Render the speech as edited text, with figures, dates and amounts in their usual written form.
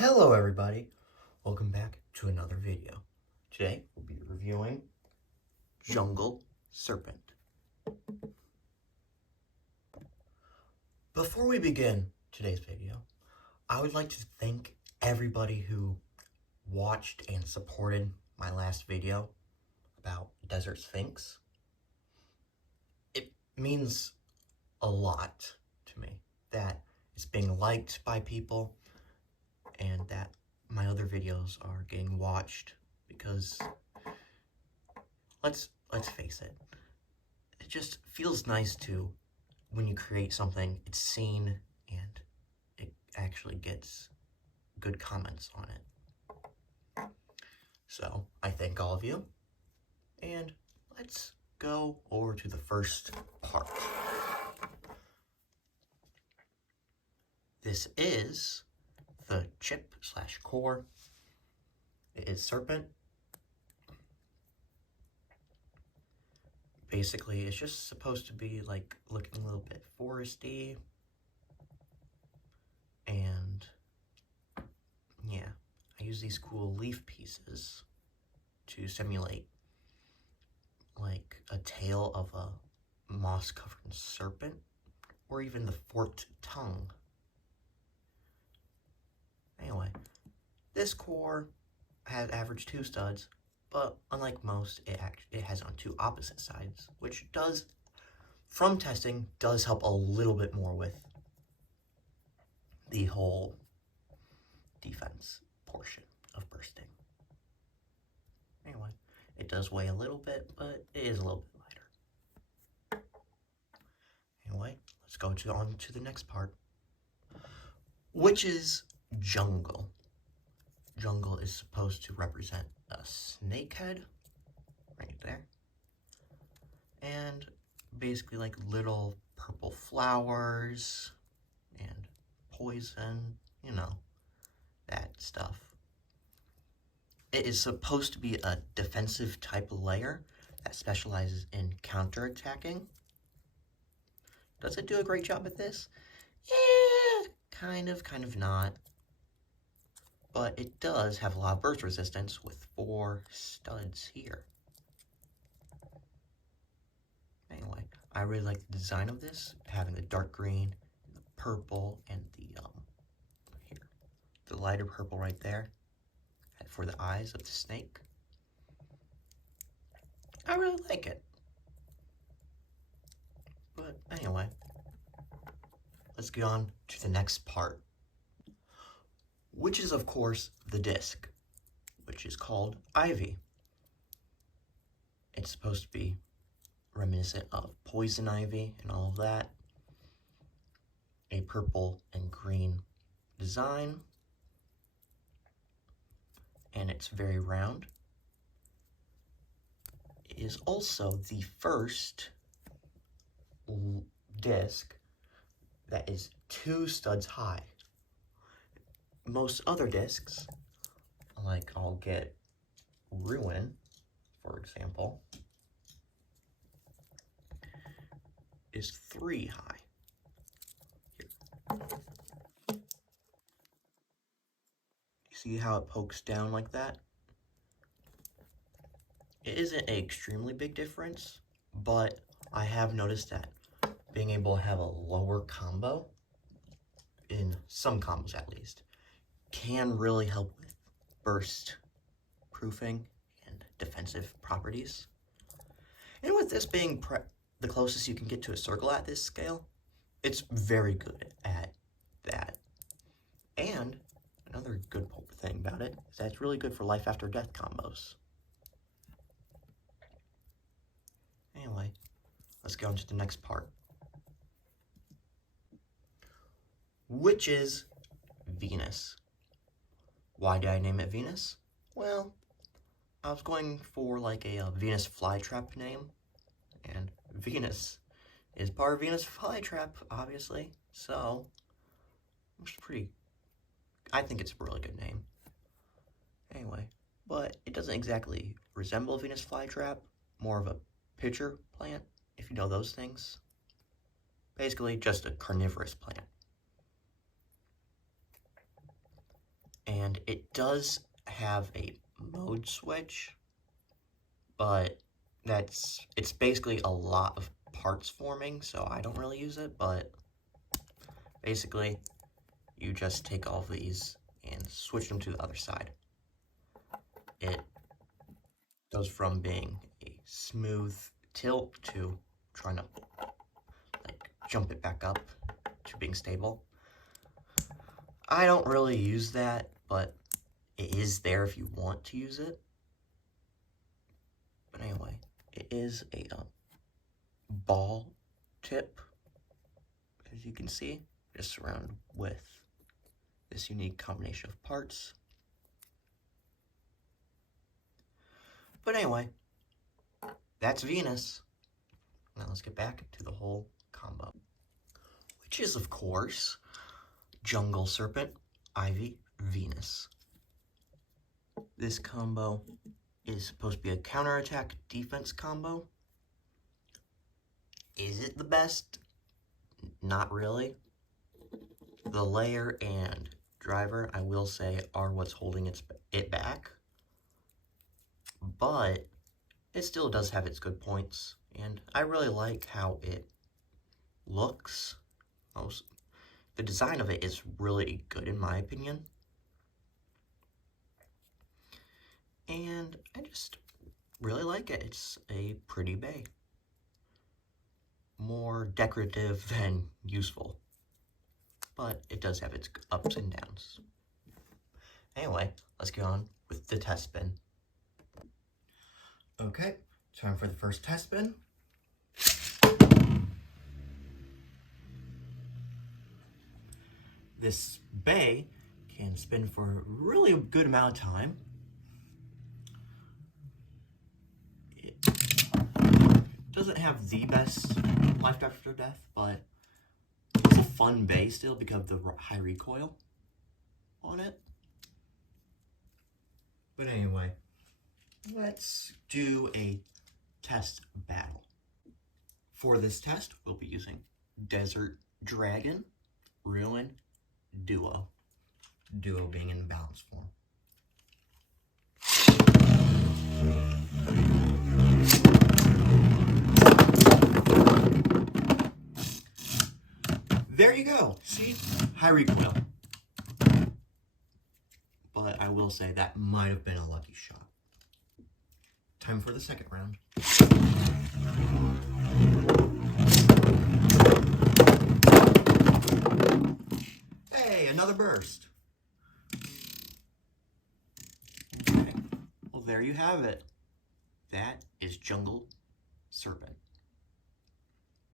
Hello everybody, welcome back to another video. Today we'll be reviewing Jungle Serpent. Before we begin today's video, I would like to thank everybody who watched and supported my last video about Desert Sphinx. It means a lot to me that it's being liked by people and that my other videos are getting watched, because let's face it, it just feels nice to, when you create something, it's seen and it actually gets good comments on it. So I thank all of you, and let's go over to the first part. This is the chip/core. It is Serpent. Basically, it's just supposed to be like looking a little bit foresty. And yeah, I use these cool leaf pieces to simulate like a tail of a moss-covered serpent, or even the forked tongue. Anyway, this core has average 2 studs, but unlike most, it has on 2 opposite sides, which does, from testing, does help a little bit more with the whole defense portion of bursting. Anyway, it does weigh a little bit, but it is a little bit lighter. Anyway, let's go on to the next part, which is Jungle. Jungle is supposed to represent a snake head, right there, and basically like little purple flowers and poison, you know, that stuff. It is supposed to be a defensive type of layer that specializes in counterattacking. Does it do a great job at this? Yeah, kind of not. But it does have a lot of burst resistance with 4 studs here. Anyway, I really like the design of this, having the dark green, the purple, and the lighter purple right there for the eyes of the snake. I really like it. But anyway, let's get on to the next part, which is, of course, the disc, which is called Ivy. It's supposed to be reminiscent of poison ivy and all of that. A purple and green design, and it's very round. It is also the first disc that is 2 studs high. Most other discs, like I'll get Ruin, for example, is 3 high. Here. You see how it pokes down like that? It isn't an extremely big difference, but I have noticed that being able to have a lower combo, in some combos at least, can really help with burst proofing and defensive properties. And with this being the closest you can get to a circle at this scale, it's very good at that. And another good thing about it is that it's really good for life after death combos. Anyway, let's go on to the next part, which is Venus. Why did I name it Venus? Well, I was going for like a Venus flytrap name, and Venus is part of Venus flytrap, obviously, so I think it's a really good name. Anyway, but it doesn't exactly resemble Venus flytrap, more of a pitcher plant, if you know those things. Basically, just a carnivorous plant. And it does have a mode switch, but it's basically a lot of parts forming, so I don't really use it, but basically you just take all of these and switch them to the other side. It goes from being a smooth tilt to trying to like jump it back up to being stable. I don't really use that, but it is there if you want to use it. But anyway, it is a ball tip, as you can see, just surrounded with this unique combination of parts. But anyway, that's Venus. Now let's get back to the whole combo, which is, of course, Jungle Serpent, Ivy, Venus. This combo is supposed to be a counterattack defense combo. Is it the best? Not really. The layer and driver, I will say, are what's holding it back. But it still does have its good points, and I really like how it looks. The design of it is really good in my opinion. And I just really like it. It's a pretty bay. More decorative than useful. But it does have its ups and downs. Anyway, let's get on with the test spin. Okay, time for the first test spin. This bay can spin for a really good amount of time. It doesn't have the best life after death, but it's a fun bay still because of the high recoil on it. But anyway, let's do a test battle. For this test, we'll be using Desert Dragon, Ruin, Duo. Duo being in balance form. There you go. See? High recoil. But I will say that might have been a lucky shot. Time for the second round. Hey, another burst. Okay. Well, there you have it. That is Jungle Serpent.